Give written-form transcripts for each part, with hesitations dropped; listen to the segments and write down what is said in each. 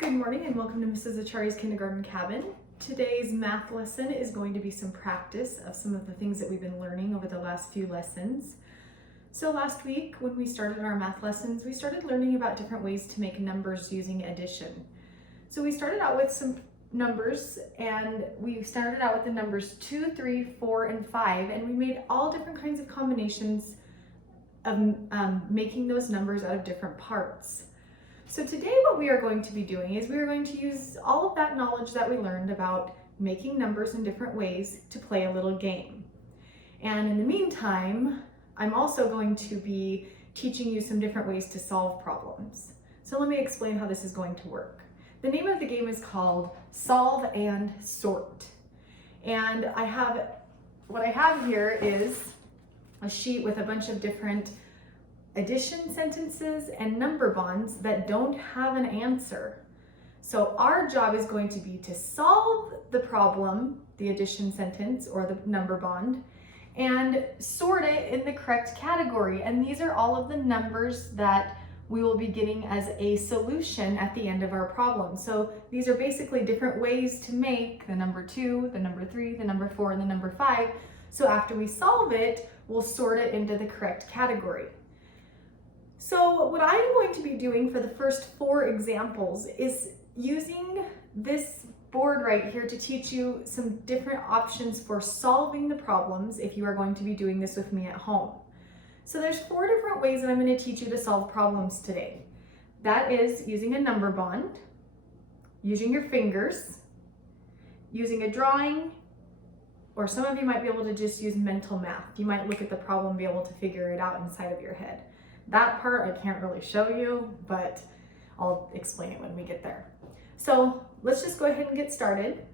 Good morning and welcome to Mrs. Achari's Kindergarten Cabin. Today's math lesson is going to be some practice of some of the things that we've been learning over the last few lessons. So last week when we started our math lessons, we started learning about different ways to make numbers using addition. So we started out with some numbers and we started out with the numbers 2, 3, 4, and 5, and we made all different kinds of combinations of making those numbers out of different parts. So today what we are going to be doing is we are going to use all of that knowledge that we learned about making numbers in different ways to play a little game. And in the meantime, I'm also going to be teaching you some different ways to solve problems. So let me explain how this is going to work. The name of the game is called Solve and Sort. And what I have here is a sheet with a bunch of different addition sentences and number bonds that don't have an answer. So our job is going to be to solve the problem, the addition sentence or the number bond, and sort it in the correct category. And these are all of the numbers that we will be getting as a solution at the end of our problem. So these are basically different ways to make the number 2, the number 3, the number 4, and the number 5. So after we solve it, we'll sort it into the correct category. So what I'm going to be doing for the first 4 examples is using this board right here to teach you some different options for solving the problems if you are going to be doing this with me at home. So there's 4 different ways that I'm going to teach you to solve problems today. That is using a number bond, using your fingers, using a drawing, or some of you might be able to just use mental math. You might look at the problem and be able to figure it out inside of your head. That part I can't really show you, but I'll explain it when we get there. So let's just go ahead and get started,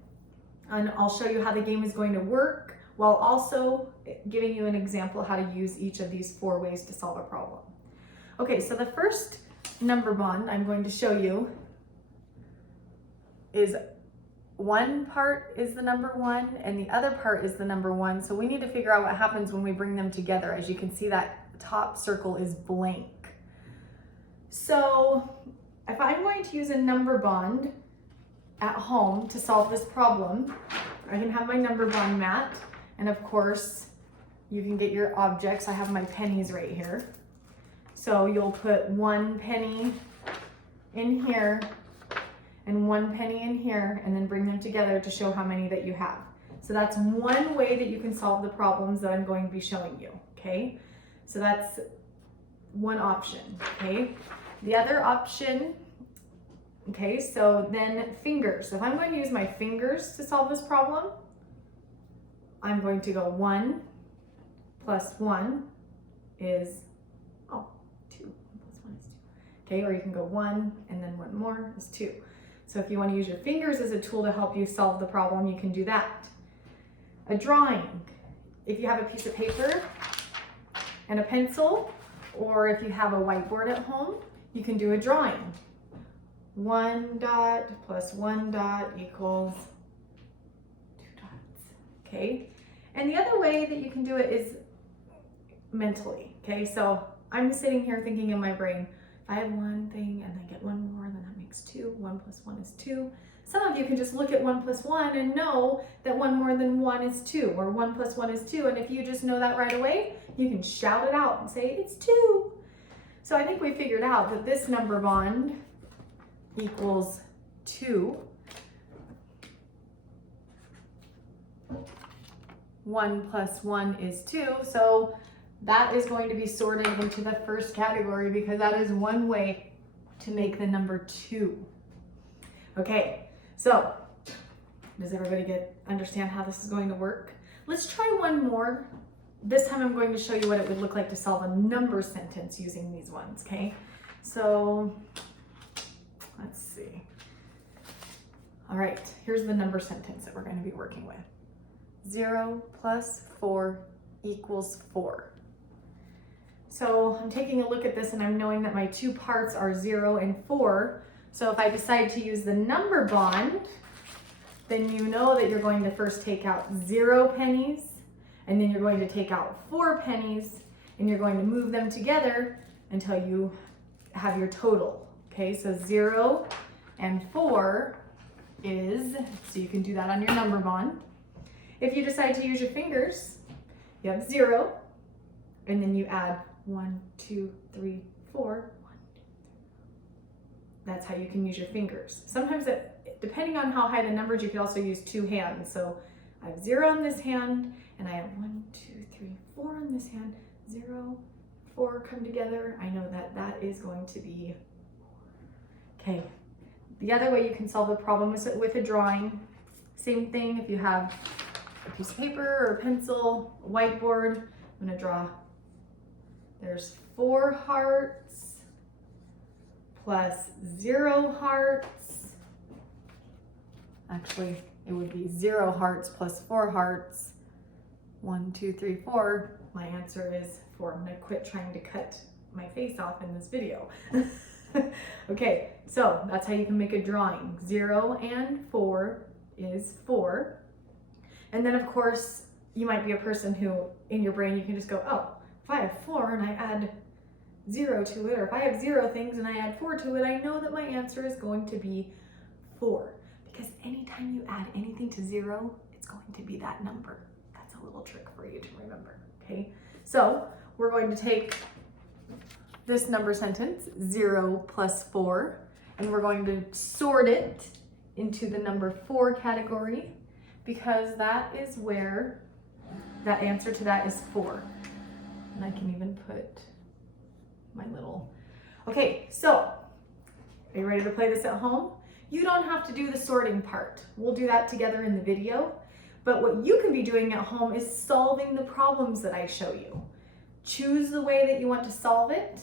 and I'll show you how the game is going to work while also giving you an example how to use each of these 4 ways to solve a problem. Okay, so the first number bond I'm going to show you is one part is the number 1 and the other part is the number 1. So we need to figure out what happens when we bring them together. As you can see, that top circle is blank. So if I'm going to use a number bond at home to solve this problem, I can have my number bond mat, and of course you can get your objects. I have my pennies right here. So you'll put 1 penny in here and 1 penny in here, and then bring them together to show how many that you have. So that's one way that you can solve the problems that I'm going to be showing you, okay? So that's one option, okay? The other option, okay, so then fingers. So if I'm going to use my fingers to solve this problem, I'm going to go 1 plus 1 is, 2. 1 plus 1 is 2. Okay, or you can go 1 and then 1 more is 2. So if you want to use your fingers as a tool to help you solve the problem, you can do that. A drawing. If you have a piece of paper and a pencil, or if you have a whiteboard at home, you can do a drawing. 1 dot plus 1 dot equals 2 dots, okay? And the other way that you can do it is mentally, okay? So I'm sitting here thinking in my brain, if I have one thing and I get 1 more, then that makes 2. 1 plus 1 is 2. Some of you can just look at 1 plus 1 and know that 1 more than 1 is 2, or 1 plus 1 is 2. And if you just know that right away, you can shout it out and say, it's 2. So I think we figured out that this number bond equals 2. 1 plus 1 is 2. So that is going to be sorted into the first category because that is one way to make the number 2. Okay. So, does everybody understand how this is going to work? Let's try one more. This time I'm going to show you what it would look like to solve a number sentence using these ones, okay? So, let's see. All right, here's the number sentence that we're going to be working with. 0 plus 4 equals 4. So I'm taking a look at this and I'm knowing that my 2 parts are 0 and 4. So if I decide to use the number bond, then you know that you're going to first take out 0 pennies, and then you're going to take out 4 pennies, and you're going to move them together until you have your total. Okay, so 0 and 4 is, so you can do that on your number bond. If you decide to use your fingers, you have 0, and then you add 1, 2, 3, 4. That's how you can use your fingers. Sometimes, depending on how high the numbers, you can also use 2 hands. So I have 0 on this hand, and I have 1, 2, 3, 4 on this hand. 0, 4 come together. I know that that is going to be 4. Okay. The other way you can solve the problem is with a drawing. Same thing, if you have a piece of paper or a pencil, a whiteboard, I'm gonna draw. There's 4 hearts plus 0 hearts. Actually, it would be 0 hearts plus 4 hearts. 1, 2, 3, 4. My answer is 4. I'm gonna quit trying to cut my face off in this video. Okay, so that's how you can make a drawing. 0 and 4 is 4. And then of course, you might be a person who, in your brain, you can just go, oh, if I have 4 and I add 0 to it, or if I have 0 things and I add 4 to it, I know that my answer is going to be 4. Because anytime you add anything to 0, it's going to be that number. That's a little trick for you to remember, okay? So we're going to take this number sentence, 0 plus 4, and we're going to sort it into the number 4 category, because that is where that answer to that is 4. And I can even put my little, okay, so are you ready to play this at home? You don't have to do the sorting part. We'll do that together in the video. But what you can be doing at home is solving the problems that I show you. Choose the way that you want to solve it,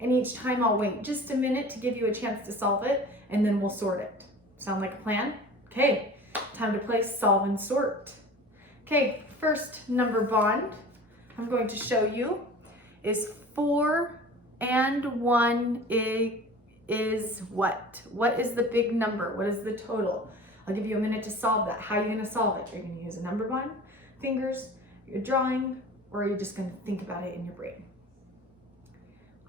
and each time I'll wait just a minute to give you a chance to solve it, and then we'll sort it. Sound like a plan? Okay, time to play solve and sort. Okay, first number bond I'm going to show you is 4 and 1 is what? What is the big number? What is the total? I'll give you a minute to solve that. How are you going to solve it? Are you going to use a number bond, fingers, your drawing, or are you just going to think about it in your brain?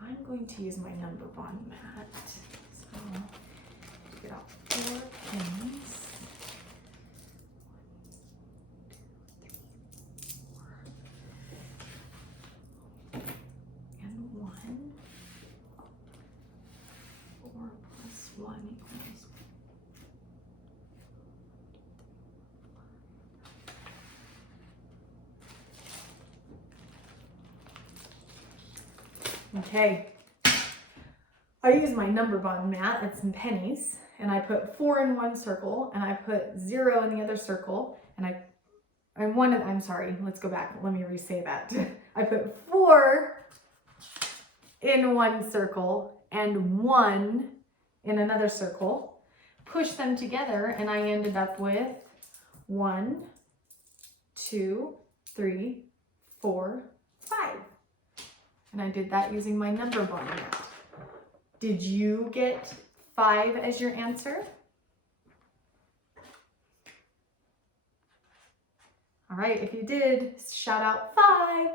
I'm going to use my number bond mat. So get out 4 pins. 1, 2, 3, 4. And 1. 4 plus 1 equals. Okay, I use my number bond mat, that's some pennies, and I put 4 in one circle, and I put 0 in the other circle, and I'm sorry, let's go back, let me re-say that. I put 4 in one circle and 1 in another circle, push them together, and I ended up with 1, 2, 3, 4, 5. And I did that using my number bond mat. Did you get 5 as your answer? All right, if you did, shout out 5.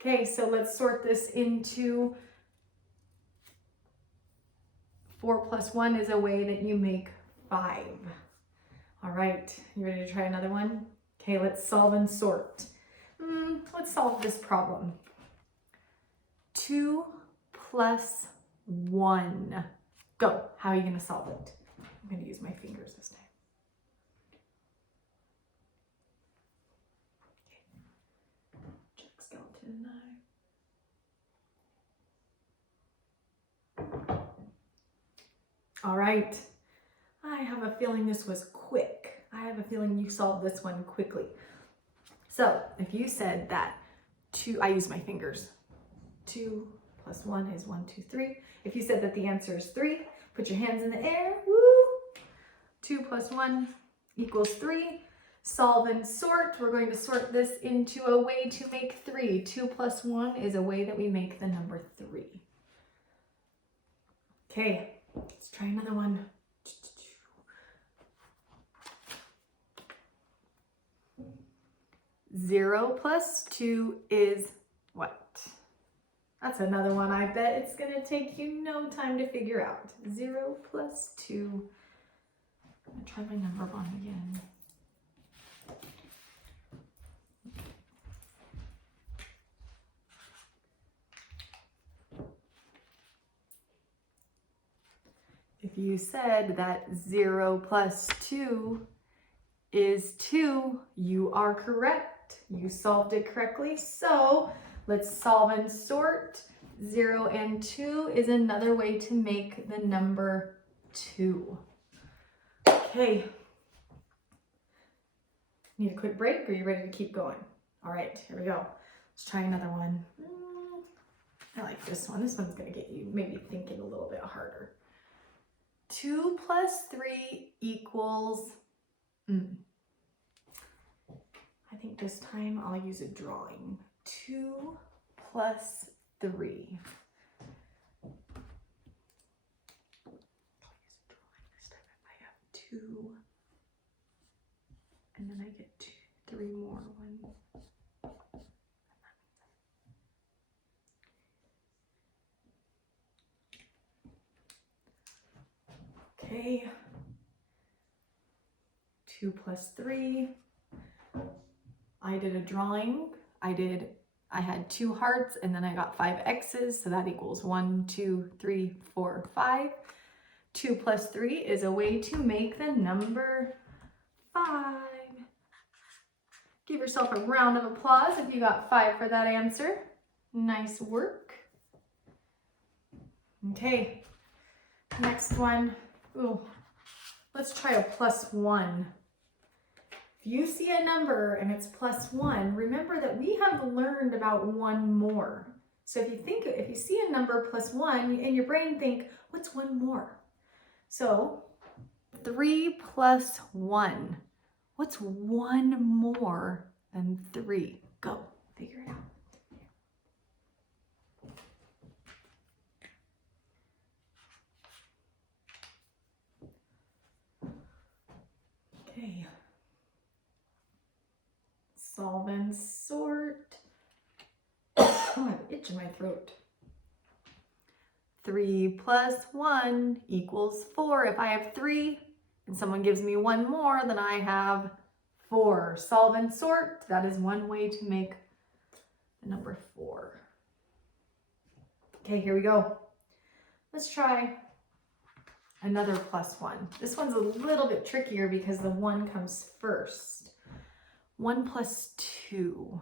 Okay, so let's sort this into 4 plus 1 is a way that you make 5. All right, you ready to try another one? Okay, let's solve and sort. Let's solve this problem. 2 plus 1. Go. How are you going to solve it? I'm going to use my fingers this time. Okay. Check skeleton knife. All right. I have a feeling this was quick. I have a feeling you solved this one quickly. So if you said that 2, I use my fingers. 2 plus 1 is 1, 2, 3. If you said that the answer is 3, put your hands in the air. Woo! 2 plus 1 equals 3. Solve and sort. We're going to sort this into a way to make 3. 2 plus 1 is a way that we make the number 3. Okay, let's try another one. 0 plus 2 is what? That's another one I bet it's going to take you no time to figure out. 0 plus 2. I'm going to try my number bond again. If you said that 0 plus 2 is 2, you are correct. You solved it correctly. So let's solve and sort. 0 and 2 is another way to make the number 2. Okay. Need a quick break, or are you ready to keep going? All right, here we go. Let's try another one. I like this one. This one's going to get you maybe thinking a little bit harder. 2 plus 3 equals, I think this time I'll use a drawing. 2 plus 3. I'll use a drawing this time if I have 2. And then I get 3 more. 1. Okay. 2 plus 3. I did a drawing. I had 2 hearts and then I got 5 X's, so that equals 1, 2, 3, 4, 5. 2 plus 3 is a way to make the number 5. Give yourself a round of applause if you got 5 for that answer. Nice work. Okay, next one. Ooh, let's try a plus 1. If you see a number and it's plus 1, remember that we have learned about one more. So if you see a number plus 1, in your brain think, what's one more? So 3 plus 1. What's one more than 3? Go, figure it out. Okay. Solve and sort. Oh, I have an itch in my throat. 3 plus 1 equals 4. If I have 3 and someone gives me 1 more, then I have 4. Solve and sort. That is one way to make the number 4. Okay, here we go. Let's try another plus 1. This one's a little bit trickier because the 1 comes first. 1 plus 2.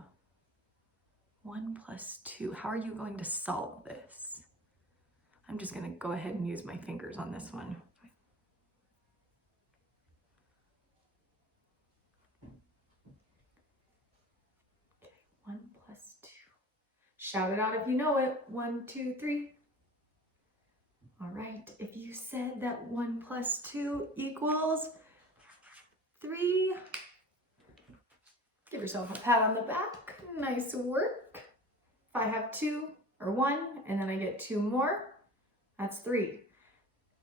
1 plus 2. How are you going to solve this? I'm just going to go ahead and use my fingers on this one. Okay, 1 plus 2. Shout it out if you know it. 1, 2, 3. All right, if you said that 1 plus 2 equals 3, give yourself a pat on the back. Nice work. If I have 2 or 1 and then I get 2 more, that's 3.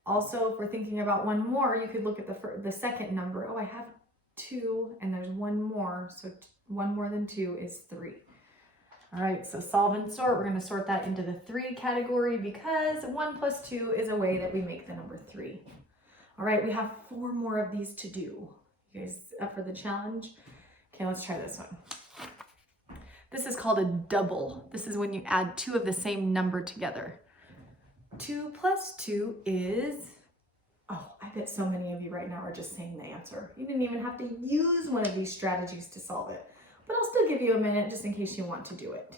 Also, if we're thinking about 1 more, you could look at the second number. Oh, I have 2 and there's 1 more, so 1 more than 2 is 3. All right, so solve and sort. We're going to sort that into the 3 category because 1 plus 2 is a way that we make the number 3. All right, we have 4 more of these to do. You guys up for the challenge? Okay, let's try this one. This is called a double. This is when you add 2 of the same number together. 2 plus 2 is, oh, I bet so many of you right now are just saying the answer. You didn't even have to use one of these strategies to solve it. But I'll still give you a minute just in case you want to do it.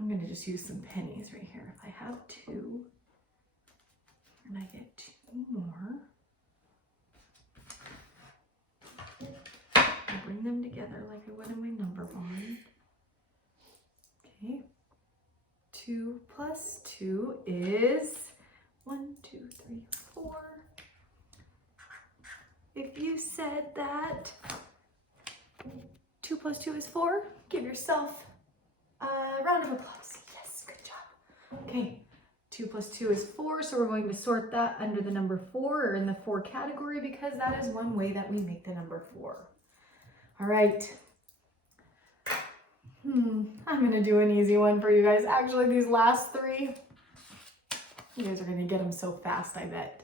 I'm going to just use some pennies right here. If I have 2 and I get 2 more, I bring them together like I would in my number bond. Okay. 2 plus 2 is 1, 2, 3, 4. If you said that 2 plus 2 is 4, give yourself a round of applause. Yes, good job. Okay, 2 plus 2 is 4, so we're going to sort that under the number 4 or in the 4 category because that is one way that we make the number 4. All right. I'm gonna do an easy one for you guys. Actually, these last three, you guys are gonna get them so fast, I bet.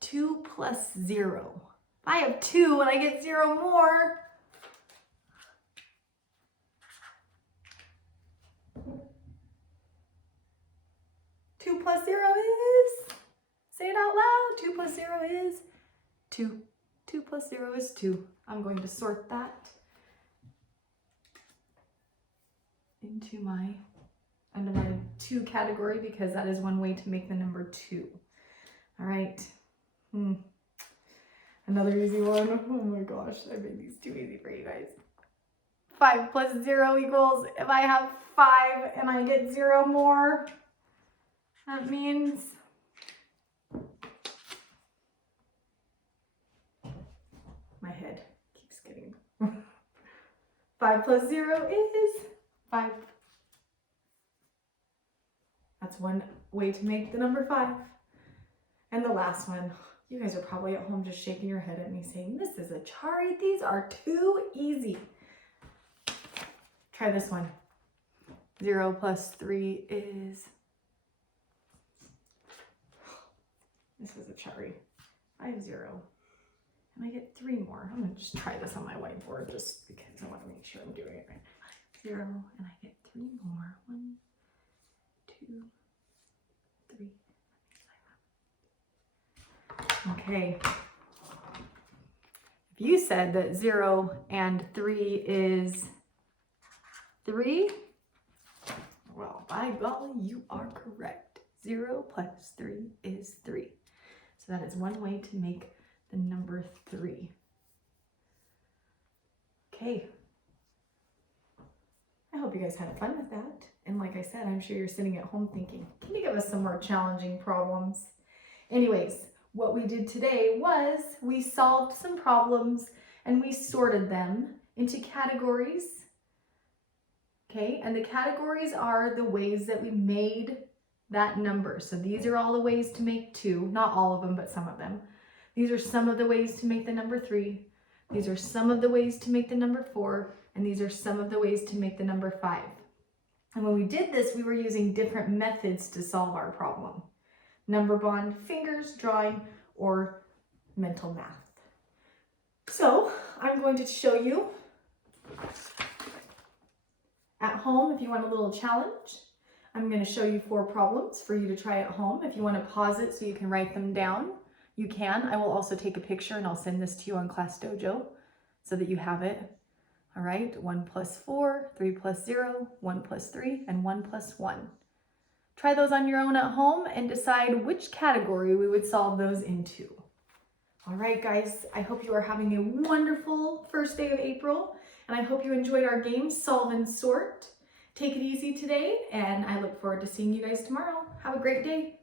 2 plus 0. I have 2 and I get 0 more. Two plus 0 is, say it out loud, 2 plus 0 is 2. 2 plus 0 is 2. I'm going to sort that under my 2 category because that is one way to make the number 2. All right. Another easy one. Oh my gosh, I made these too easy for you guys. 5 plus 0 equals, if I have 5 and I get 0 more, that means my head keeps getting 5 plus 0 is 5. That's one way to make the number 5. And the last one, you guys are probably at home just shaking your head at me saying, this is a chari, these are too easy. Try this one. 0 plus 3 is, this is a chari. I have 0. And I get 3 more. I'm gonna just try this on my whiteboard just because I want to make sure I'm doing it right. 0 and I get 3 more. 1, 2, 3. Okay. If you said that 0 and 3 is 3, well, by golly, you are correct. 0 plus 3 is 3. So that is one way to make the number 3. Okay. I hope you guys had fun with that. And like I said, I'm sure you're sitting at home thinking, can you give us some more challenging problems? Anyways, what we did today was we solved some problems and we sorted them into categories. Okay, and the categories are the ways that we made that number. So these are all the ways to make 2, not all of them, but some of them. These are some of the ways to make the number 3. These are some of the ways to make the number 4. And these are some of the ways to make the number 5. And when we did this, we were using different methods to solve our problem. Number bond, fingers, drawing, or mental math. So I'm going to show you at home if you want a little challenge. I'm going to show you 4 problems for you to try at home. If you want to pause it so you can write them down, you can. I will also take a picture and I'll send this to you on Class Dojo so that you have it. All right, 1 plus 4, 3 plus 0, 1 plus 3, and 1 plus 1. Try those on your own at home and decide which category we would solve those into. All right, guys, I hope you are having a wonderful first day of April, and I hope you enjoyed our game, Solve and Sort. Take it easy today, and I look forward to seeing you guys tomorrow. Have a great day.